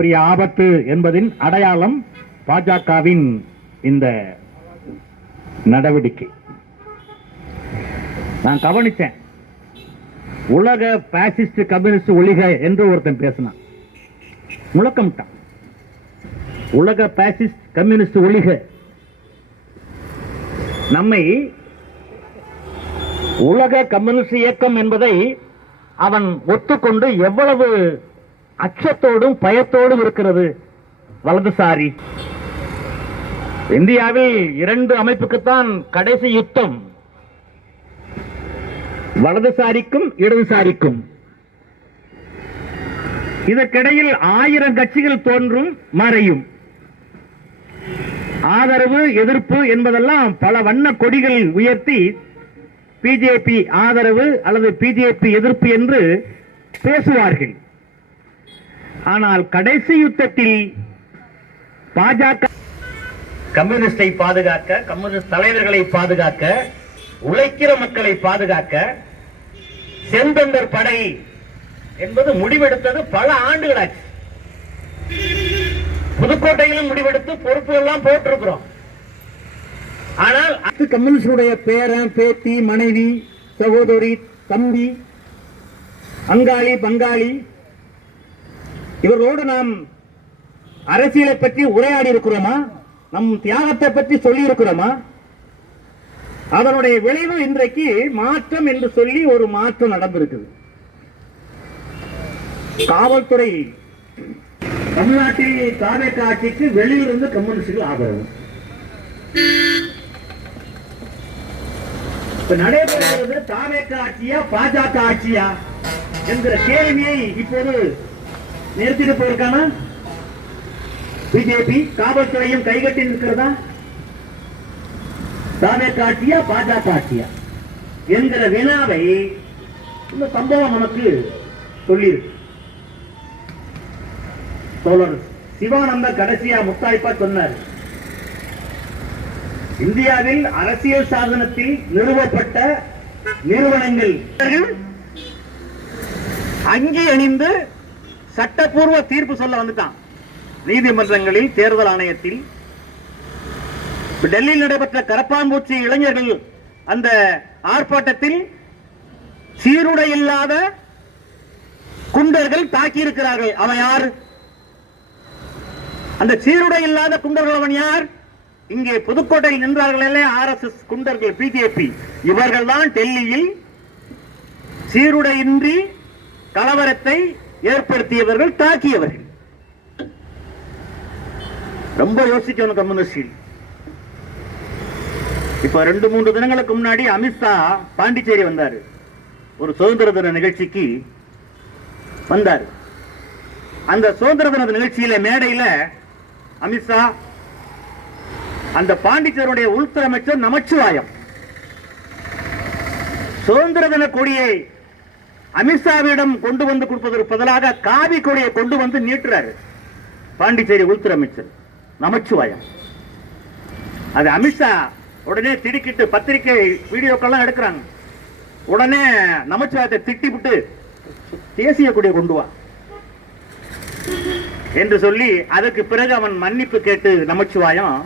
பெரிய ஆபத்து என்பதின் அடையாளம் பாஜகவின் இந்த நடவடிக்கை. நான் கவனிச்சேன். உலக பாசிஸ்ட் கம்யூனிஸ்ட் ஒழிக என்று ஒருத்தன் பேசினான், முழக்கமிட்டான். உலக பாசிஸ்ட் கம்யூனிஸ்ட் ஒழிக. நம்மை உலக கம்யூனிஸ்ட் இயக்கம் என்பதை அவன் ஒத்துக்கொண்டு எவ்வளவு அச்சத்தோடும் பயத்தோடும் இருக்கிறது வலதுசாரி. இந்தியாவில் இரண்டு அமைப்புக்குத்தான் கடைசி யுத்தம், வலதுசாரிக்கும் இடதுசாரிக்கும். இதற்கிடையில் 1000 கட்சிகள் தோன்றும் மறையும். ஆதரவு எதிர்ப்பு என்பதெல்லாம் பல வண்ண கொடிகள் உயர்த்தி பிஜேபி ஆதரவு அல்லது பிஜேபி எதிர்ப்பு என்று பேசுவார்கள். ஆனால் கடைசி யுத்தத்தில் பாஜக கம்யூனிஸ்டை பாதுகாக்க, கம்யூனிஸ்ட் தலைவர்களை பாதுகாக்க, உழைக்கிற மக்களை பாதுகாக்க செந்தந்தர் படை என்பது முடிவெடுத்தது பல ஆண்டுகளாச்சு. புதுக்கோட்டையிலும் முடிவெடுத்து பொறுப்பு எல்லாம் போட்டிருக்கிறோம். ஆனால் கம்யூனிஸ்டுடைய பேரன், பேத்தி, மனைவி, சகோதரி, தம்பி, அங்காளி, பங்காளி இவர்களோடு நாம் அரசியலை பற்றி உரையாடி இருக்கிறோமா? நம் தியாகத்தை பற்றி சொல்லி இருக்கிறோமா? அதனுடைய விளைவு இன்றைக்கு மாற்றம் என்று சொல்லி ஒரு மாற்றம் நடந்திருக்குது. காவல்துறை தமிழ்நாட்டில் தாவேக ஆட்சிக்கு வெளியிலிருந்து கம்யூனிஸ்டுகள் ஆதரவு. நடைபெறுகிறது தாவேக ஆட்சியா பாஜக ஆட்சியா என்கிற கேள்வியை இப்போது நிறுத்திட்டு போயிருக்கான பிஜேபி. காவல்துறையும் கைகட்டி நிற்கிறதா? தாவேக ஆட்சியா பாஜக ஆட்சியா என்கிற வினாவை இந்த சம்பவம் நமக்கு சொல்லியிருக்கு. தோழர் சிவானந்த கடைசியா முத்தாய்ப்பா சொன்னார், இந்தியாவில் அரசியல் சாசனத்தில் நிறுவப்பட்ட நிறுவனங்கள் அங்கி அணிந்து சட்டப்பூர்வ தீர்ப்பு சொல்ல வந்துட்டான். நீதிமன்றங்களில், தேர்தல் ஆணையத்தில், டெல்லியில் நடைபெற்ற கரப்பாம்பூச்சி இளைஞர்கள் அந்த ஆர்ப்பாட்டத்தில் சீருடை இல்லாத குண்டர்கள் தாக்கி இருக்கிறார்கள். அவன் யார்? அந்த சீருடை இல்லாத குண்டர்கள் அவன் யார்? இங்கே புதுக்கோட்டையில் நின்றார்களே RSS குண்டர்கள், பிஜேபி. இவர்கள் தான் டெல்லியில் சீருடையின்றி கலவரத்தை ஏற்படுத்தியவர்கள், தாக்கியவர்கள். ரொம்ப யோசிக்கணும் கம்யூனிஸ்டில். இப்ப 2-3 தினங்களுக்கு முன்னாடி அமித்ஷா பாண்டிச்சேரி வந்தாரு. ஒரு சுதந்திர தின நிகழ்ச்சிக்கு வந்தார். அந்த சுதந்திர தின நிகழ்ச்சியில மேடையில அமித்ஷா, அந்த பாண்டிச்சேரியுடைய உள்துறை அமைச்சர் நமச்சிவாயம் சுதந்திர தின கொடியை அமித்ஷாவிடம் கொண்டு வந்து கொடுப்பதற்கு பதிலாக காவி கொடியை கொண்டு வந்து நீட்டுறாரு பாண்டிச்சேரி உள்துறை அமைச்சர் நமச்சிவாயம். அது அமித்ஷா உடனே திடுக்கிட்டு பத்திரிகை வீடியோக்கெல்லாம் எடுக்கிறாங்க. உடனே நமச்சிவாயத்தை திட்டிவிட்டு தேசிய கொடியை கொண்டு வா என்று சொல்லி, அதற்கு பிறகு அவன் மன்னிப்பு கேட்டு நமச்சிவாயம்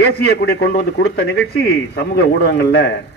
தேசிய கொடியை கொண்டு வந்து கொடுத்த நிகழ்ச்சி சமூக ஊடகங்கள்ல